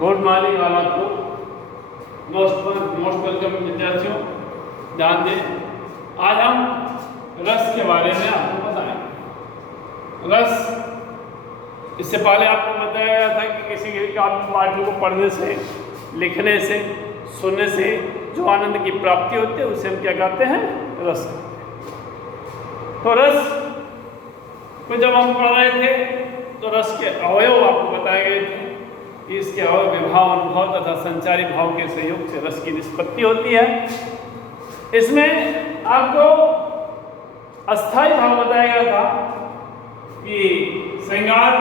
Good morning वाला को most welcome विद्यार्थियों। ध्यान दें, आज हम रस के बारे में आपको बताएं। रस, इससे पहले आपको बताया गया था कि किसी पाठ्य को पढ़ने से, लिखने से, सुनने से जो आनंद की प्राप्ति होती है उसे हम क्या कहते हैं? रस। तो रस को जब हम पढ़ रहे थे तो रस के अवयव आपको बताए गए थे कि इसके अवयव विभाव, अनुभव तथा संचारी भाव के सहयोग से रस की निष्पत्ति होती है। इसमें आपको अस्थाई भाव बताया गया था कि श्रृंगार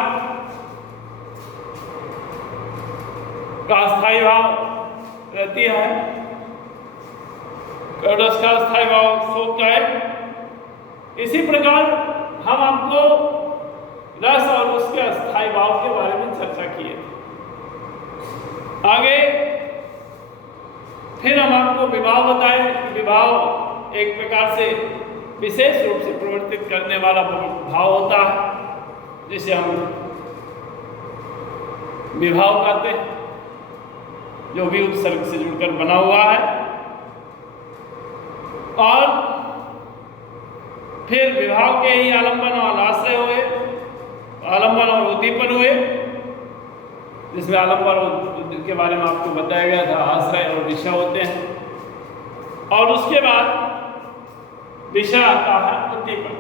का अस्थाई भाव रहती है, रस का अस्थाई भाव शोक का है। इसी प्रकार हम आपको रस और उसके अस्थाई भाव के बारे में चर्चा किए। आगे फिर हम आपको विभाव बताए कि विभाव एक प्रकार से विशेष रूप से प्रवर्तित करने वाला भाव होता है, जिसे हम विभाव कहते हैं, जो भी उपसर्ग से जुड़कर बना हुआ है। और फिर विभाव के ही आलंबन और आश्रय हुए, आलंबन और उद्दीपन हुए, जिसमें आलंबन के बारे में आपको बताया गया था, आश्रय और विषय होते हैं। और उसके बाद विषय आता है उद्दीपन।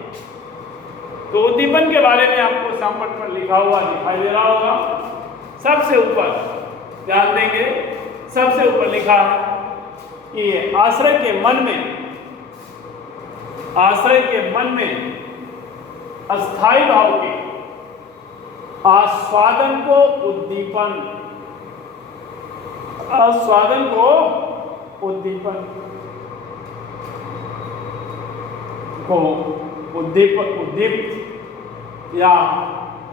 तो उद्दीपन के बारे में आपको सामपट पर लिखा हुआ दिखाई दे रहा होगा। सबसे ऊपर ध्यान देंगे, सबसे ऊपर लिखा है कि आश्रय के मन में अस्थाई भाव के आस्वादन को उद्दीपन, आस्वादन को उद्दीपन को उद्दीप्त या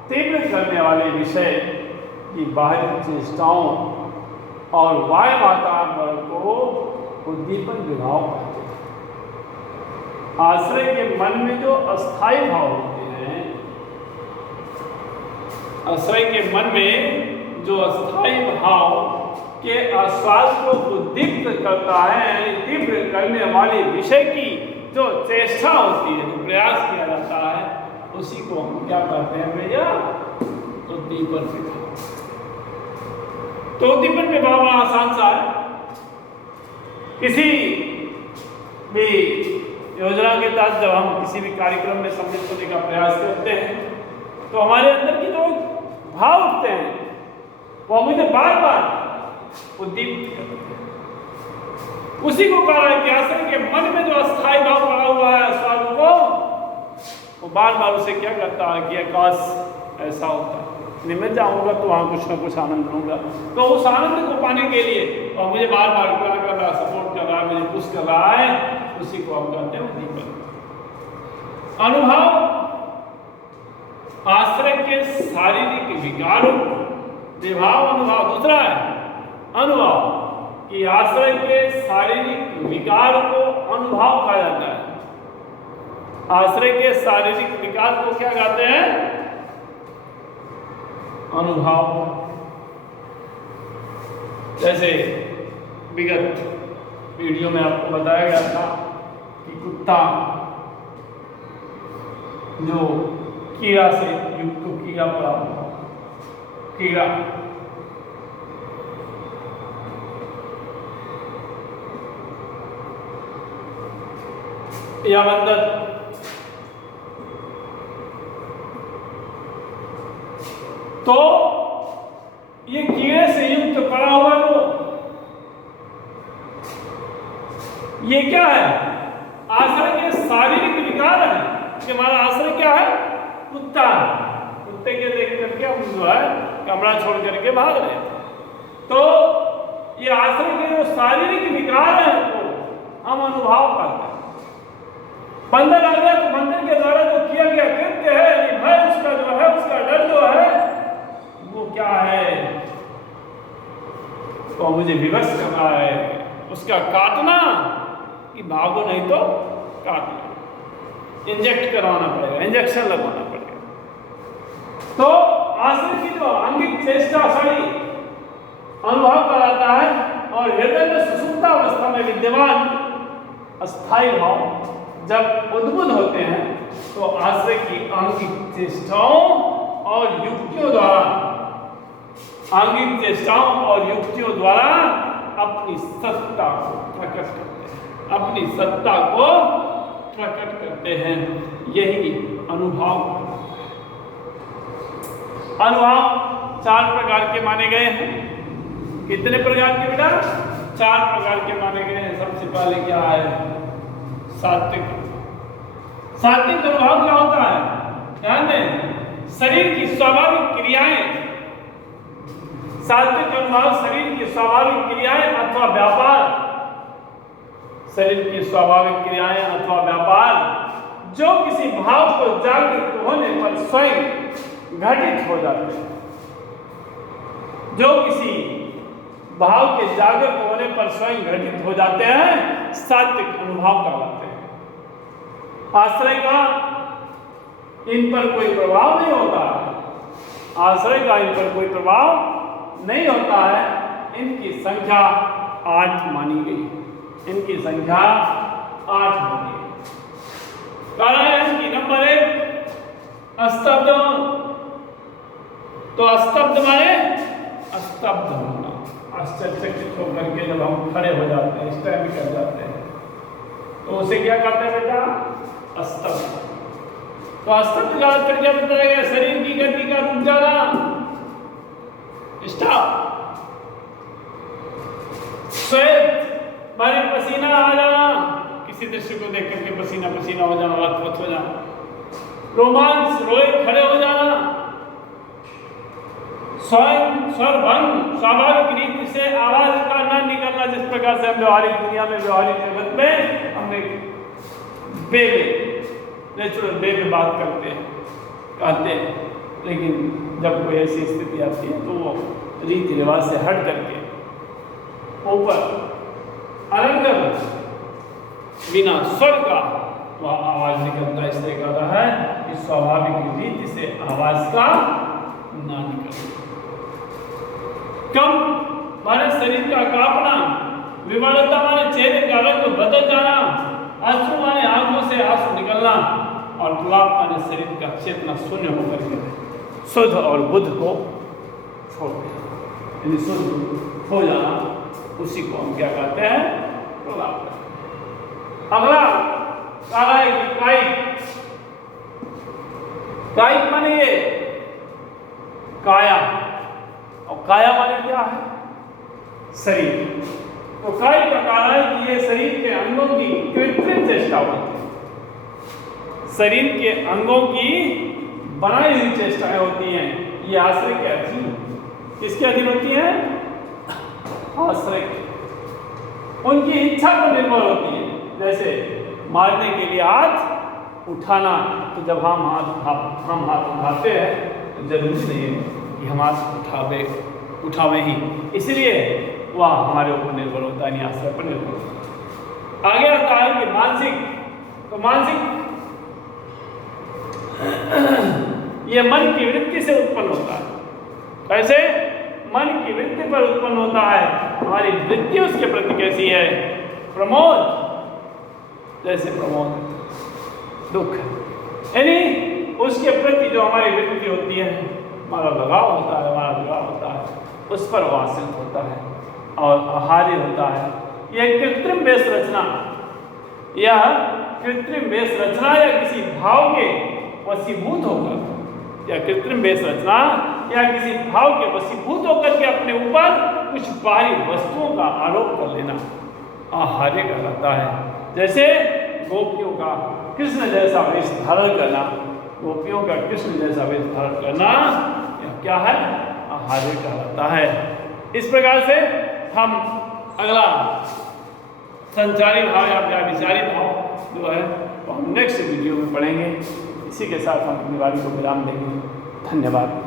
तीव्र करने वाले विषय की बाहरी चेष्टाओं और वायु वातावरण को उद्दीपन विभाव कहते हैं। आश्रय के मन में जो अस्थाई भाव होते हैं, आश्रय के मन में जो अस्थाई भाव के आस्वाद को उद्दीप्त करता है, यानी तीव्र करने वाले विषय की जो चेष्टा होती है, जो प्रयास किया जाता है, उसी को हम क्या कहते हैं भैया? उद्दीपन विभाव। तो उद्दीपन विभाव बड़ा आसान सा है। किसी भी योजना के तहत जब हम किसी भी कार्यक्रम में सम्मिलित होने का प्रयास करते हैं तो हमारे अंदर की जो भाव उठते हैं वो मुझे बार बार उद्दीपित करते हैं। उसी को कहा है कि आश्रय के मन में जो अस्थाई भाव पड़ा हुआ है स्वाद को, वो बार बार उसे क्या करता है कि आकाश ऐसा होता है, मैं जाऊंगा तो वहां कुछ ना कुछ आनंद लूंगा। तो उस आनंद को पाने के लिए और मुझे बार बार क्या कर रहा है, सपोर्ट कर रहा है, मुझे पुश कर रहा है, उसी को हम कहते हैं उद्दीपन। अनुभव आश्रय के शारीरिक विकारों, विभाव अनुभव दूसरा है। अनुभव कि आश्रय के शारीरिक विकार को अनुभव कहा जाता है। आश्रय के शारीरिक विकार को क्या कहते हैं? अनुभव। जैसे विगत वीडियो में आपको बताया गया था कि कुत्ता जो कीड़ा से युक्त कीड़ा पड़ा हुआ, कीड़ा या बंदर, तो ये कीड़े से युक्त पड़ा हुआ तो ये क्या है? आश्रय के शारीरिक विकार है कि हमारा आश्रय क्या है? कुत्ता। कुत्ते के देख करके हम जो है कमरा छोड़ करके भाग रहे थे। तो ये आश्रय के जो शारीरिक विकार है तो हम अनुभव करते हैं। बंदर आ गया तो बंदर के द्वारा जो किया गया कृत्य है, भय उसका जो है, उसका डर जो है, वो क्या है? तो मुझे विवश कर रहा है, उसका काटना कि भागो नहीं तो काटना, इंजेक्ट करवाना पड़ेगा, इंजेक्शन लगवाना पड़ेगा। तो आश्रय की जो आंगिक चेष्टा सारी अनुभव कराता है, और हृदय में सुषुप्तावस्था में विद्यमान अस्थायी भाव जब उद्बुद्ध होते हैं तो आश्रय की आंगिक चेष्टाओं और युक्तियों द्वारा अपनी सत्ता को प्रकट करते हैं। यही अनुभव 4 प्रकार के माने गए हैं। कितने प्रकार के बेटा? 4 प्रकार के माने गए हैं। सबसे पहले क्या है? सात्विक अनुभव क्या होता है? ध्यान दें, शरीर की स्वाभाविक क्रियाएं, सात्विक अनुभव शरीर की स्वाभाविक क्रियाएं अथवा व्यापार जो किसी भाव को जागृत होने पर स्वयं घटित हो जाते हैं। जो किसी भाव के जागृत होने पर स्वयं घटित हो जाते हैं, सात्विक अनुभव कहलाते हैं। आश्रय का इन पर कोई प्रभाव नहीं होता है। इनकी संख्या 8 मानी गई। कारण की नंबर 1 स्तब्ध। तो स्तब्ध माने स्तब्ध होना, आश्चर्यचकित होकर के जब हम खड़े हो जाते हैं, स्टैंड कर जाते हैं, तो उसे क्या कहते हैं बेटा? स्तब्ध। तो स्तब्ध का अर्थ क्या बताया गया? शरीर की गति का रुक जाना, स्टॉप। श्वेत माने पसीना आ जाना, किसी दृश्य को देख करके पसीना हो जाना, लथपथ हो जाना। रोमांच, रोए खड़े हो जाना। स्वरभंग, स्वाभाविक रीति से आवाज का न निकलना, जिस प्रकार से हम व्यवहारिक दुनिया में, व्यवहारिक जगत में हमने नेचुरल वे में बात कहते हैं, लेकिन जब कोई ऐसी स्थिति आती है तो वो रीति रिवाज से हट करके ऊपर अलंकर बिना स्वर का वह आवाज निकलता है। इसलिए कहता है कि स्वाभाविक रीति से आवाज का ना निकले। कम माने शरीर का कांपना, विवरता माने चेहरे का रंग बदल जाना, आंसू माने आंखों से आंसू निकलना, और प्रलाप माने शरीर का चेतना शून्य होकर के शुद्ध और बुद्ध को छोड़ देना, यानी शुद्ध हो जाना, उसी को हम क्या कहते हैं? प्रलाप। अगला काला है कायिक माने ये काया, और काया माने क्या है? शरीर। तो कायिक का काला है कि ये शरीर के अंगों की कृत्रिम चेष्टा होती है। शरीर के अंगों की बनाई हुई चेष्टाएं होती हैं। ये आश्रय के अधीन, किसके अधीन होती हैं? आश्रय के। उनकी इच्छा पर निर्भर होती है। जैसे मारने के लिए हाथ उठाना, तो जब हम हाथ उठाते हैं तो जरूरी नहीं है कि हम हाथ उठावे ही, इसलिए वह हमारे ऊपर निर्भर होता है, नहीं आश्रय पर निर्भर होता है। आगे आता है कि मानसिक। तो मानसिक ये मन की वृत्ति से उत्पन्न होता है। कैसे? मन की वृत्ति पर उत्पन्न होता है। हमारी वृत्ति उसके प्रति कैसी है? प्रमोद, जैसे प्रमोद दुख, यानी उसके प्रति जो हमारी वृत्ति होती है, हमारा लगाव होता है, उस पर वासित होता है और आहार्य होता है। यह कृत्रिम वेश रचना या किसी भाव के वशीभूत होकर, या कृत्रिम वेश रचना या किसी भाव के वशीभूत होकर के अपने ऊपर कुछ बाहरी वस्तुओं का आरोप कर लेना आहार्य कहलाता है। जैसे गोपियों का कृष्ण जैसा वेश धारण करना, गोपियों का कृष्ण जैसा वेश धारण करना क्या है? आहार्य कहलाता है। इस प्रकार से हम अगला संचारी भाव या व्याभिचारी भाव जो है वो हम नेक्स्ट वीडियो में पढ़ेंगे। इसी के साथ हम अपनी वाणी को विराम देंगे। धन्यवाद।